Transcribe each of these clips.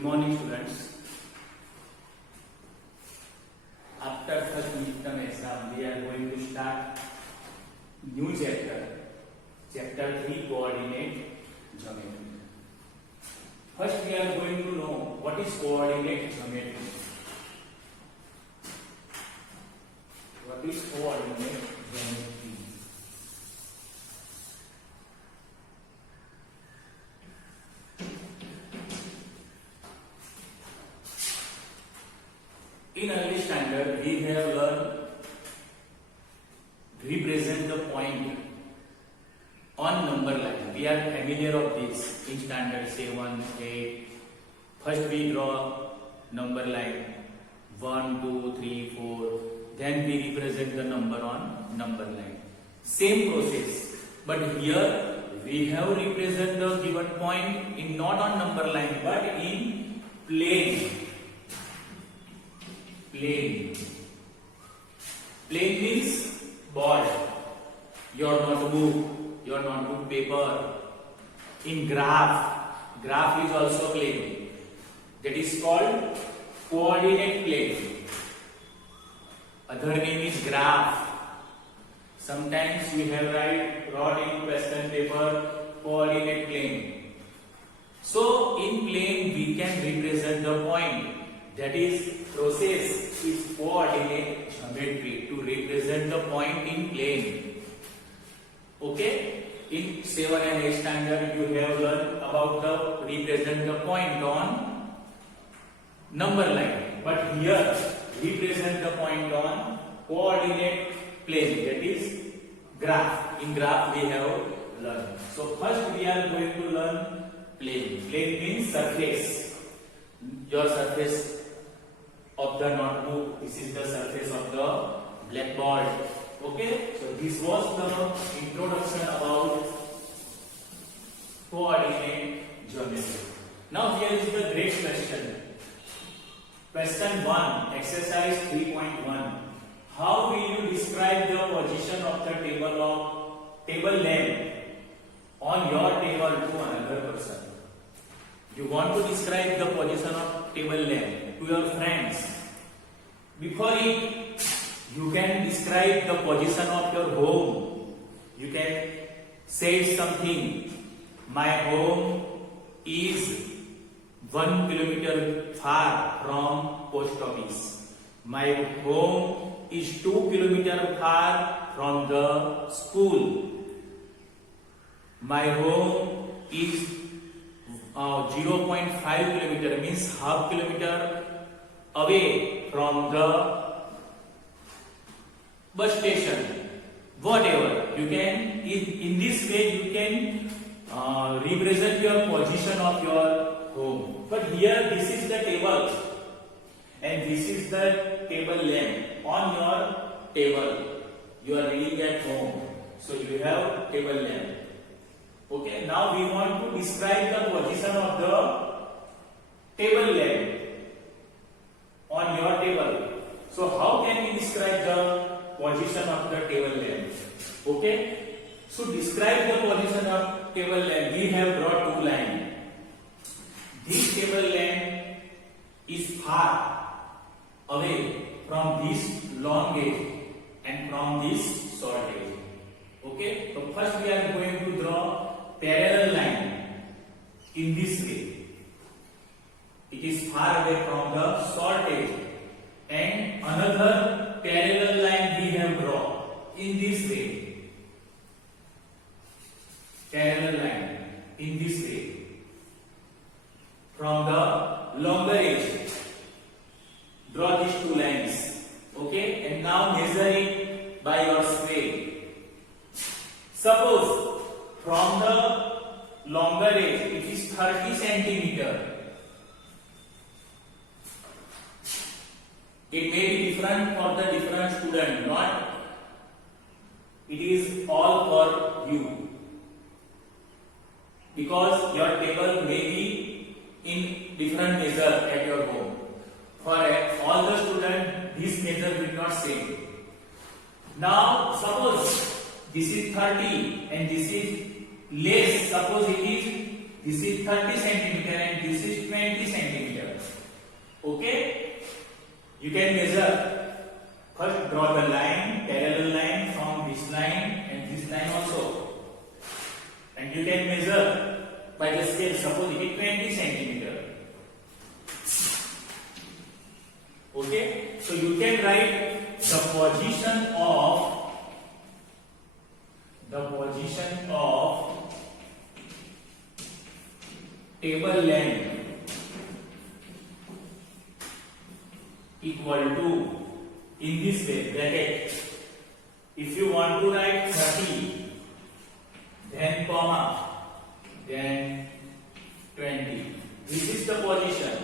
Good morning, students. After first midterm exam, we are going to start new chapter 3, coordinate geometry. First, we are going to know what is coordinate geometry. What is coordinate geometry? In early standard, we have learned represent the point on number line. We are familiar of this in standard 7, 8. First we draw number line 1, 2, 3, 4. Then we represent the number on number line. Same process, but here we have represent the given point in not on number line but in plane. Plane means board, your notebook paper. In graph is also plane. That is called coordinate plane. Other name is graph. Sometimes we have wrote in question paper coordinate plane. So in plane we can represent the point. That is process is coordinate geometry to represent the point in plane. Okay? In 7 and 8 standard you have learned about the represent the point on number line. But here represent the point on coordinate plane. That is graph. In graph we have learned. So first we are going to learn plane. Plane means surface. Your surface of the notebook, this is the surface of the blackboard. Okay, so this was the introduction about coordinate geometry. Now here is the great question. Question 1, exercise 3.1. How will you describe the position of the table lamp on your table to another person? You want to describe the position of table lamp to your friends. Before it, you can describe the position of your home. You can say something. My home is 1 kilometer far from post office. My home is 2 kilometers far from the school. My home is 0.5 kilometer, means half kilometer away from the bus station. Whatever you can, in this way you can represent your position of your home. But here this is the table and this is the table lamp on your table. You are reading at home, so you have table lamp. Okay, now we want to describe the position of the table lamp on your table. So how can we describe the position of the table lamp? Okay, so describe the position of table lamp. We have brought two lines. This table lamp is far away from this long edge and from this short edge. Okay, so first we are going to draw parallel line in this way. It is far away from the short edge, and another parallel line we have drawn in this way. Parallel line in this way from the longer edge. Draw these two lines. Okay, and now measure it by your scale. Suppose from the longer edge it is 30 centimeter. It may be different for the different student, not it is all for you, because your table may be in different measure at your home. For all the students, this measure will not same. Now suppose this is 30 and this is less. Suppose it is this is 30 centimeter and this is 20 centimeter. Okay? You can measure. First draw the line, parallel line from this line and this line also. And you can measure by the scale. Suppose it is 20 centimeter. Okay? So you can write the position of table length equal to, in this way, bracket. If you want to write 30, then comma, then 20. This is the position.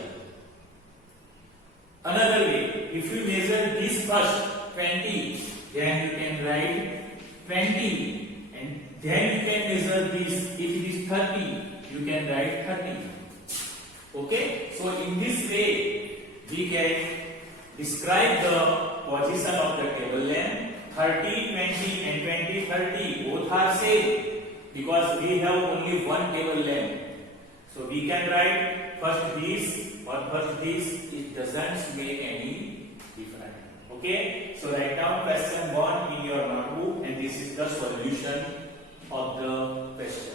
Another way, if you measure this first 20, then you can write 20, and then you can measure this. If it is 30, you can write 30. Okay? So in this way, we can describe the position of the table length. 30, 20 and 20, 30 both are same because we have only one table length. So we can write first this or first this. It doesn't make any difference. Okay? So write down question 1 in your notebook, and this is the solution of the question.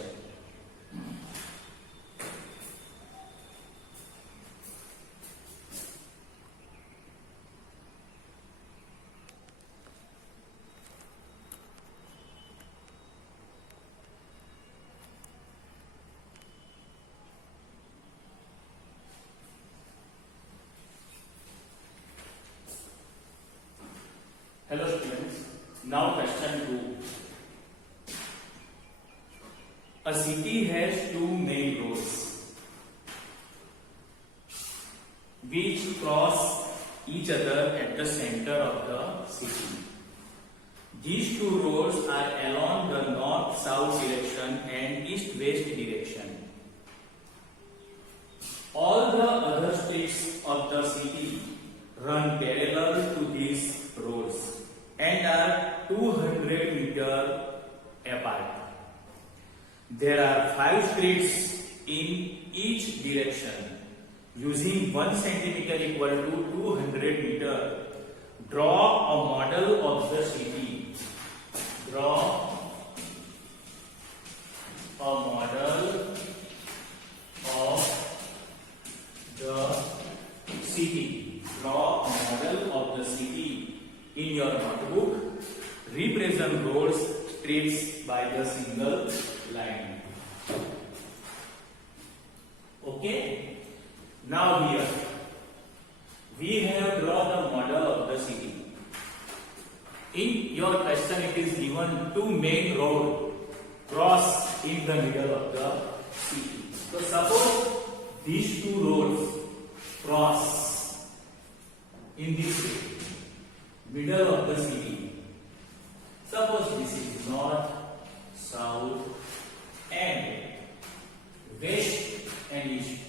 Hello students, now question 2. A city has two main roads which cross each other at the center of the city. These two roads are along the north-south direction and east-west direction. All the other streets of the city run parallel to these roads and are 200 meters apart. There are 5 streets in each direction. Using 1 centimeter equal to 200 meters, draw a model of the city. Draw a model of the city. Draw a model of the city. In your notebook, represent roads, streets by the single line. Okay? Now here, we have drawn the model of the city. In your question, it is given two main roads cross in the middle of the city. So suppose these two roads cross in this way. Middle of the city. Suppose this is north, south, and west and east.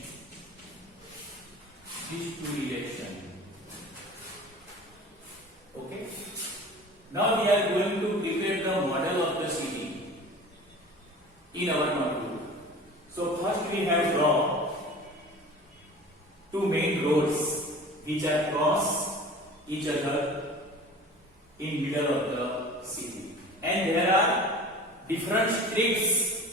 These two directions. Okay. Now we are going to prepare the model of the city in our notebook. So first we have drawn two main roads which are cross each other in middle of the city, and there are different streets.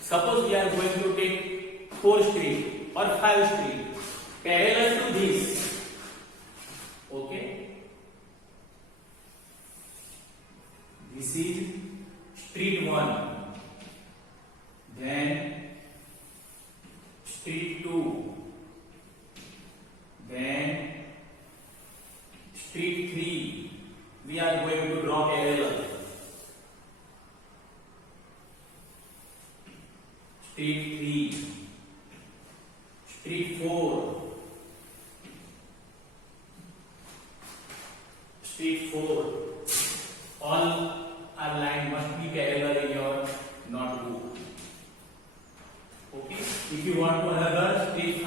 Suppose we are going to take 4 streets or 5 streets parallel to this. Okay, this is street 1, then street 2, then street 3. We are going to draw parallel. Street 3, street 4, street 4. All our line must be parallel in your notebook. Okay. If you want to another street 5,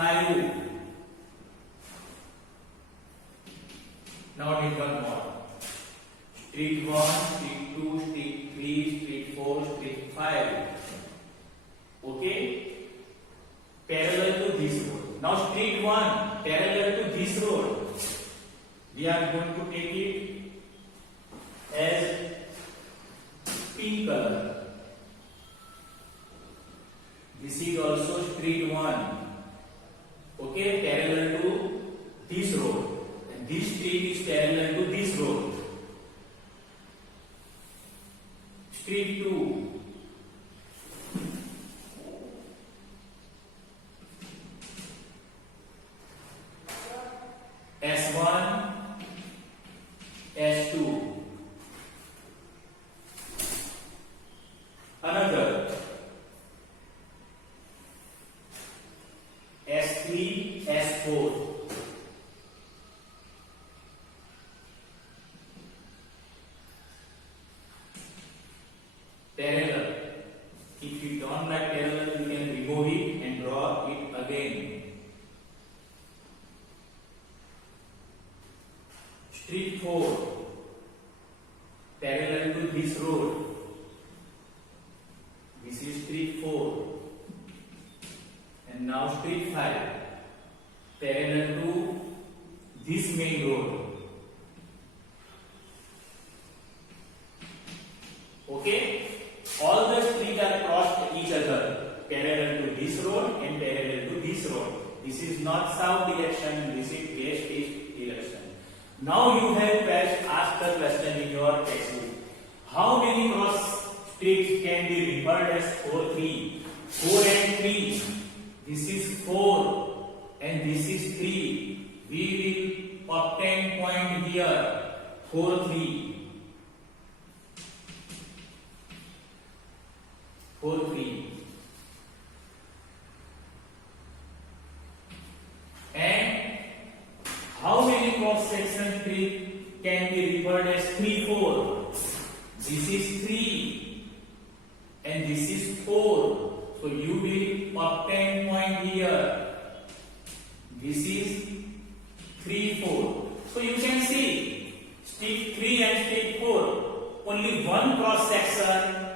now need one more. Street 1, street 2, street 3, street 4, street 5. Okay? Parallel to this road. Now street 1 parallel to this road. We are going to take it as pink color. This is also street 1. Okay, parallel to this road. And this street is parallel to this road. Street 2. S1, S2. Another S3, S4. Parallel. If you don't like parallel, you can remove it and draw it again. Street 4 parallel to this road. This is street 4. And now street 5 parallel to this main road. Okay? All the streets are crossed each other, parallel to this road and parallel to this road. This is north south direction, this is west east direction. Now you have asked the question in your textbook. How many cross streets can be referred as 4, 3? 4 and 3. This is 4 and this is 3. We will obtain point here 4, 3. 4, 3. And how many cross section street can be referred as 3, 4? This is 3 and this is 4. So you will obtain point here. This is 3, 4. So you can see street 3 and street 4. Only one cross section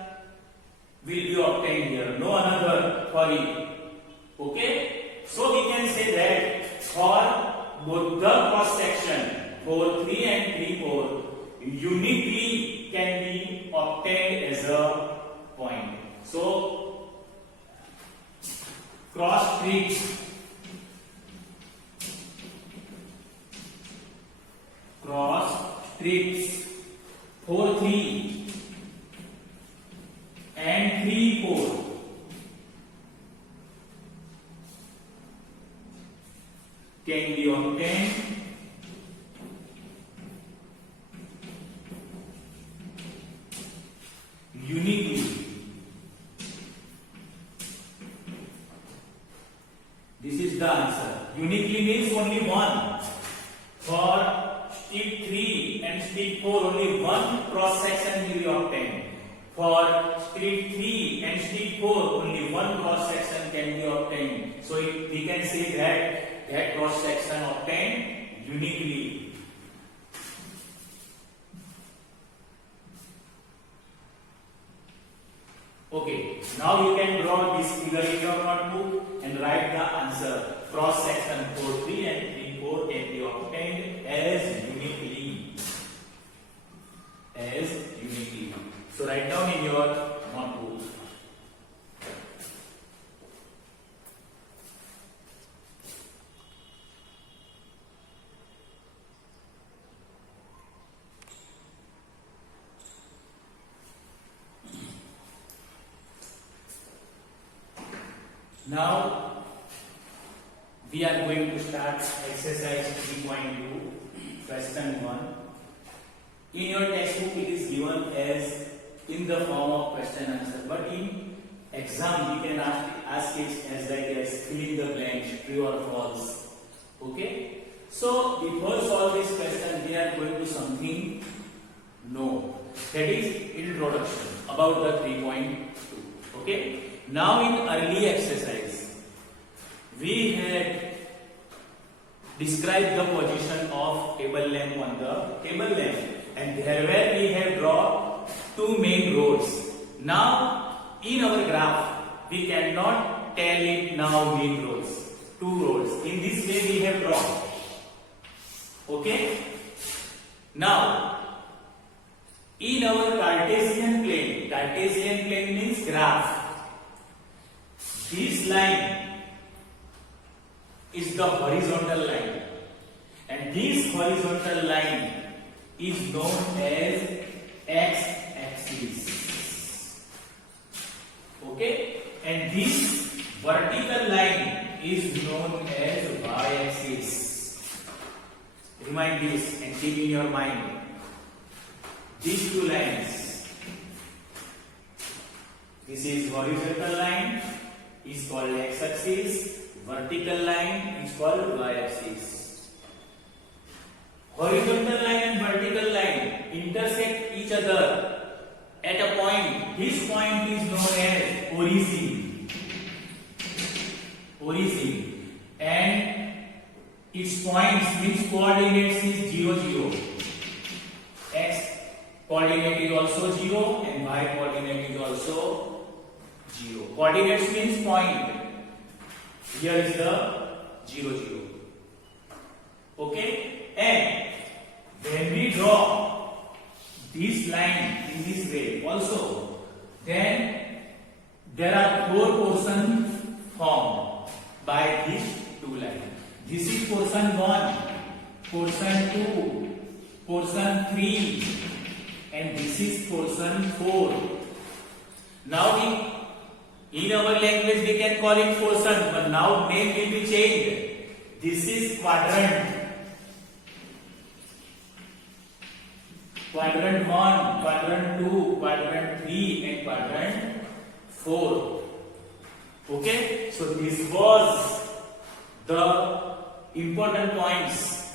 will be obtained here. No another for it. Okay? So we can say that for both the cross section 4, 3 and 3, 4 uniquely can be obtained as a point. So cross streets cross streets 4, 3 and 3, 4 can be obtained uniquely. This is the answer. Uniquely means only one. For street 3 and street 4, only one cross section will be obtained. For street 3 and street 4, only one cross section can be obtained. So we can say that cross section obtained uniquely. Okay, now you can draw this figure in your notebook and write the answer. Cross section 4, 3 and 3, 4 can be obtained as uniquely. As uniquely. So write down in your notebook. Now we are going to start exercise 3.2, question 1. In your textbook it is given as in the form of question answer, but in exam we can ask it as like as fill in the blank, true or false. Okay, so before solve this question we are going to something know, that is introduction about the 3.2. Okay, now in early exercise we had described the position of table lamp on the table lamp, and there where we have drawn two main roads. Now in our graph we cannot tell it now main roads, two roads. Now, in our Cartesian plane means graph. This line is the horizontal line, and this horizontal line is known as x-axis. Okay, and this vertical line is known as y-axis. Remind this and keep in your mind. These two lines, this is horizontal line, is called x-axis. Vertical line is called y-axis. Horizontal line and vertical line intersect each other at a point. This point is known as origin. And its points means coordinates is 0, 0. X coordinate is also 0 and y coordinate is also 0. Coordinates means point. Here is the 0, 0. Okay, and when we draw this line in this way also, then there are 4 portions formed by these two lines. This is portion 1, portion 2, portion 3, and this is portion 4. Now in our language we can call it portion, but now name will be changed. This is quadrant. Quadrant 1, quadrant 2, quadrant 3 and quadrant 4. Okay, so this was the important points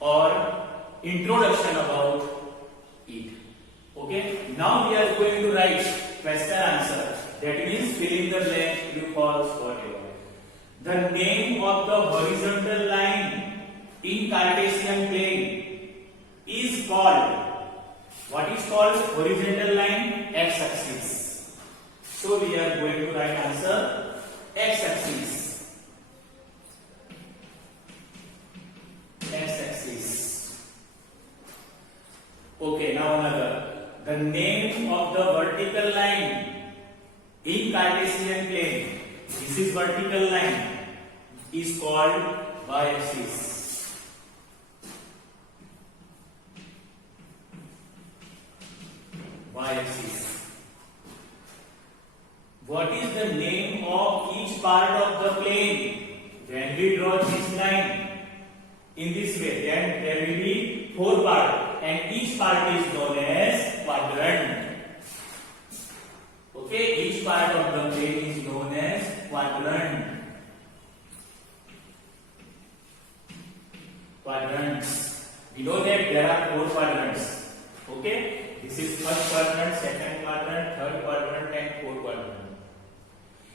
or introduction about it. Okay, now we are going to write question answer. That means fill in the blank, true, false, whatever. The name of the horizontal line in Cartesian plane is called, what is called horizontal line? X-axis. So we are going to write answer x-axis. X-axis. Okay, now another. The name of the vertical line in Cartesian plane, this is vertical line, is called y-axis. Y-axis. What is the name of each part of the plane? When we draw this line in this way, then there will be 4 parts, and each part is known as quadrant. Okay, each part of the plane is known as quadrant. Quadrants. We know that there are 4 quadrants. Okay, this is first quadrant, second quadrant, third quadrant, and fourth quadrant.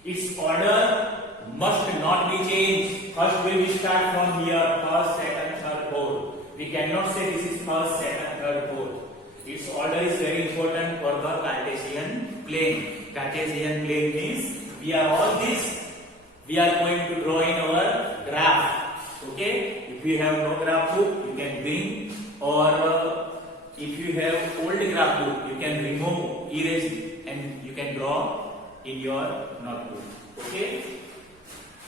Its order must not be changed. First we will start from here, first, second, third, fourth. We cannot say this is first, second, third, fourth. Its order is very important for the Cartesian plane. Cartesian plane means we are all this. We are going to draw in our graph. Okay. If you have no graph book, you can bring, or if you have old graph book, you can remove, erase, and you can draw in your notebook. Okay.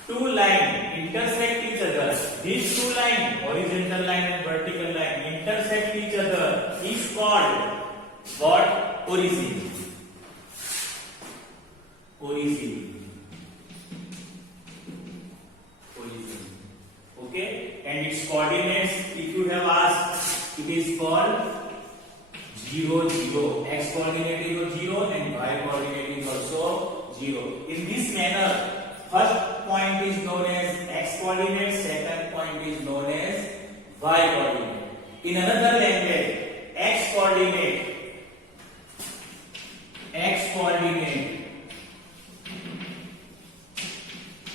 2 lines intersect each other. These 2 lines, horizontal line and vertical line, intersect each other is called what? Origin. Origin. Origin. Okay, and its coordinates, if you have asked, it is called 0, 0. X coordinate is 0 and y coordinate is also 0. In this manner, first point is known as x coordinate, second point is known as y coordinate. In another language, x coordinate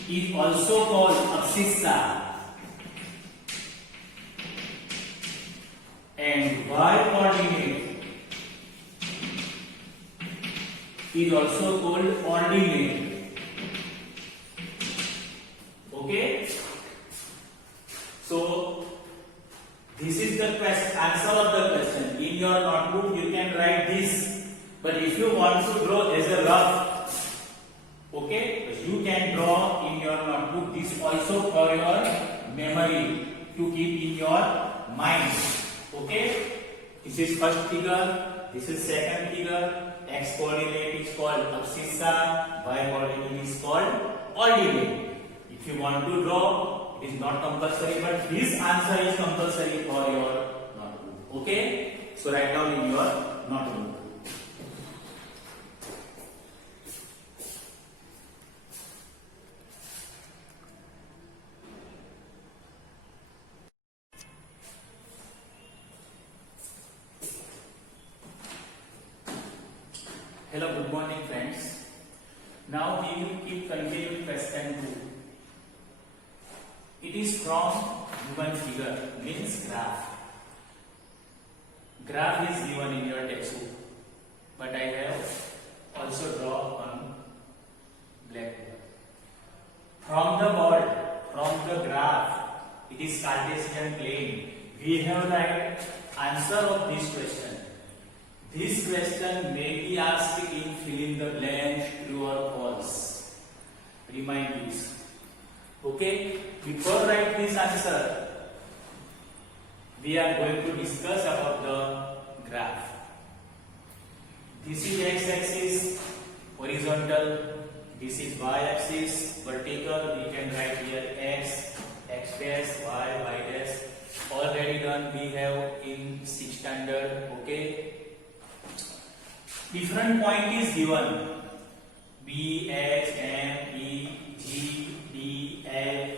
is also called abscissa, and y coordinate is also called ordinate. Okay, so this is the the answer of the question. In your notebook you can write this, but if you want to draw as a rough, okay, you can draw in your notebook. This also for your memory to keep in your mind. Okay, this is first figure, this is second figure. X coordinate is called abscissa, y coordinate is called ordinate. If you want to draw, it is not compulsory, but this answer is compulsory for your notebook. Okay, so write down in your notebook. Hello, good morning friends. Now we will keep continuing question 2. It is from given figure, means graph. Graph is given in your textbook, but I have also draw on blackboard. From the board, from the graph, it is Cartesian plane. We have write answer of this question. This question may be asked in fill in the blank, true or false. Remind this. Okay, before write this answer, we are going to discuss about the graph. This is x-axis, horizontal. This is y-axis, vertical. We can write here x, x dash, y dash. Already done. We have in 6th standard. Okay. Different point is given. B, H, M, E, G, D, L.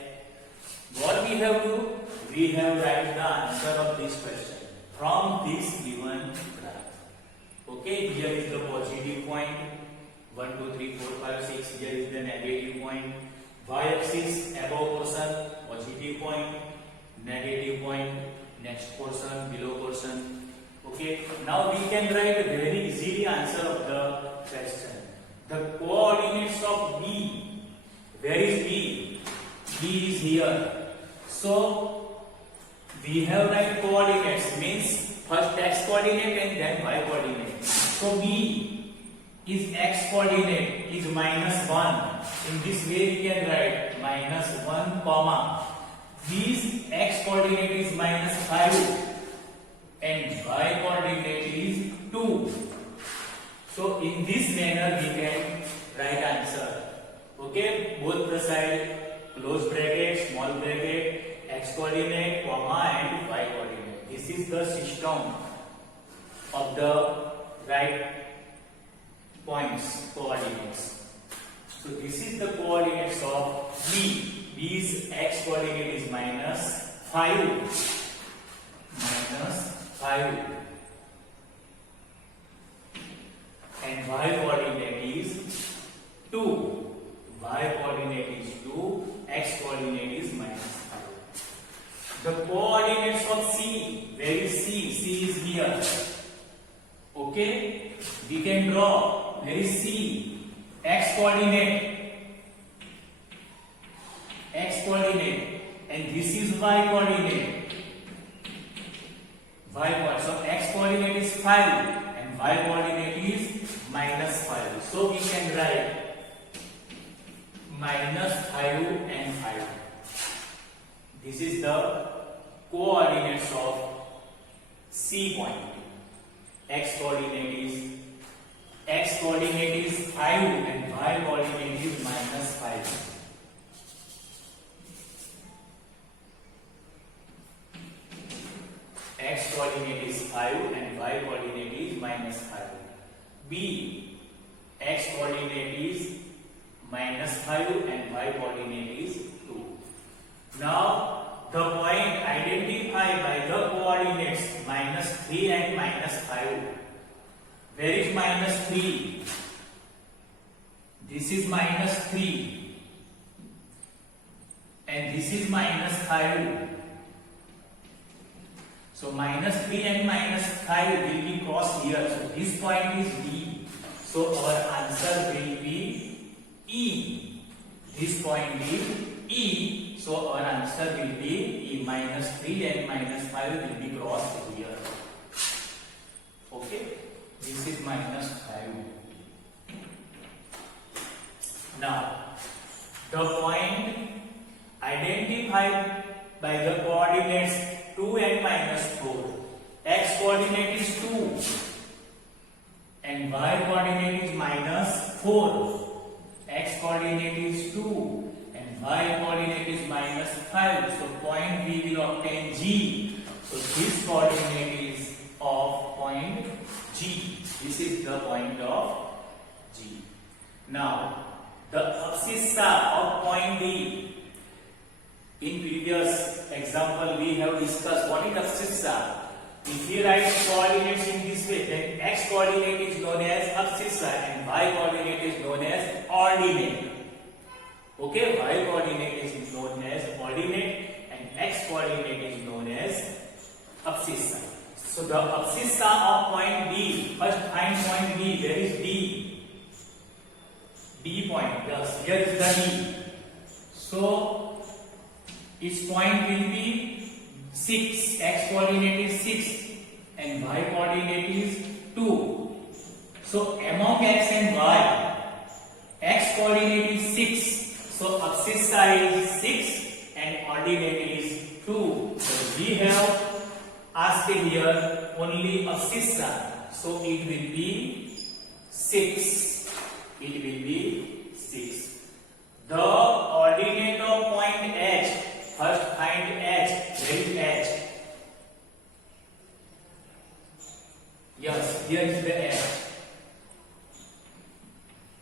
What we have to? We have write the answer of this question from this given graph. Okay, here is the positive point. 1, 2, 3, 4, 5, 6. Here is the negative point. Y-axis above portion, positive point, negative point, next portion, below portion. Okay, now we can write a very easily answer of the question. The coordinates of B, where is B? B is here. So we have write coordinates, means first x coordinate and then y coordinate. So B is x coordinate is -1. In this way we can write -1 comma. This x coordinate is -5. And y coordinate is 2. So in this manner we can write answer. Okay, both the side, close bracket, small bracket, x coordinate, comma and y coordinate. This is the system of the right points, coordinates. So this is the coordinates of B. B's x coordinate is -5. -5 and y coordinate is 2. Y coordinate is 2, x coordinate is -5. The coordinates of C, where is C? C is here. Okay, we can draw. Where is C? X coordinate. X coordinate, and this is y coordinate. So x coordinate is 5 and y coordinate is -5. So we can write -5 and 5. This is the coordinates of C point. X coordinate is 5 and y coordinate is -5. X coordinate is 5 and y coordinate is -5. B, x coordinate is -5 and y coordinate is 2. Now the point identified by the coordinates -3 and -5. Where is -3? This is -3 and this is -5. So -3 and -5 will be crossed here. So this point is D. So our answer will be E. This point is E. So our answer will be E minus 3 and minus 5 will be crossed here. Okay, this is minus 5. Now, the point identified by the coordinates 2 and minus 4. X coordinate is 2 and y coordinate is minus 4. X coordinate is 2 and y coordinate is minus 5. So point we will obtain G. So this coordinate is of point G. This is the point of G. Now, the abscissa of point D. In previous example, we have discussed what is abscissa. If we write coordinates in this way, then x coordinate is known as abscissa and y coordinate is known as ordinate. Okay, y coordinate is known as ordinate and x coordinate is known as abscissa. So the abscissa of point D, first find point D. Where is D? D point. Yes, here is the D. So its point will be 6. X coordinate is 6 and y coordinate is 2. So among x and y, x coordinate is 6. So abscissa is 6 and ordinate is 2. So we have asked here only abscissa. So it will be 6. It will be 6. The ordinate of point H. First find H. Where is H? Yes, here is the H.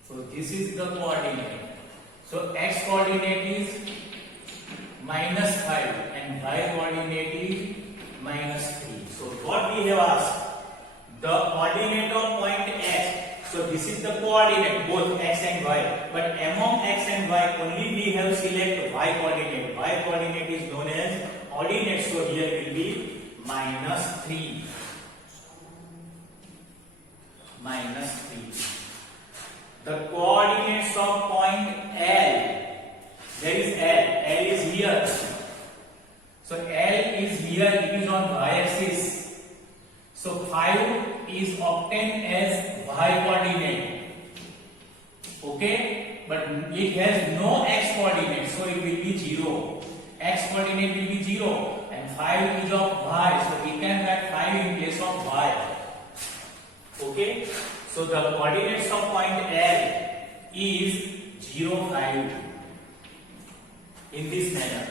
So this is the coordinate. So x coordinate is minus 5 and y coordinate is minus 3. So what we have asked? The coordinate of point H. So this is the coordinate, both x and y. But among x and y, only we have select y coordinate. Y coordinate is known as ordinate. So here will be minus 3. Minus 3. The coordinates of point L. There is L. L is here. So L is here. It is on y-axis. So 5 is obtained as y coordinate. Okay, but it has no x coordinate, so it will be 0. X coordinate will be 0 and 5 is of y, so we can write 5 in place of y. Okay, so the coordinates of point L is 0, 5 in this manner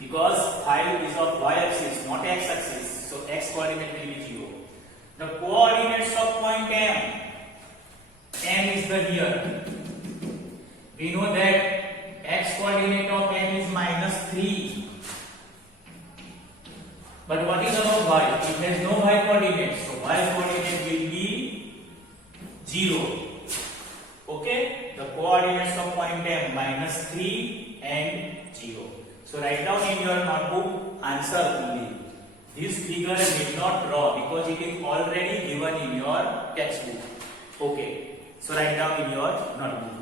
because 5 is of y axis, not x axis, so x coordinate will be 0. The coordinates of point M. M is the here. We know that x coordinate of M is minus 3. But what is about y? It has no y coordinate. So y coordinate will be 0. Okay? The coordinates of point M minus 3 and 0. So write down in your notebook answer only. This figure need not draw because it is already given in your textbook. Okay. So write down in your notebook.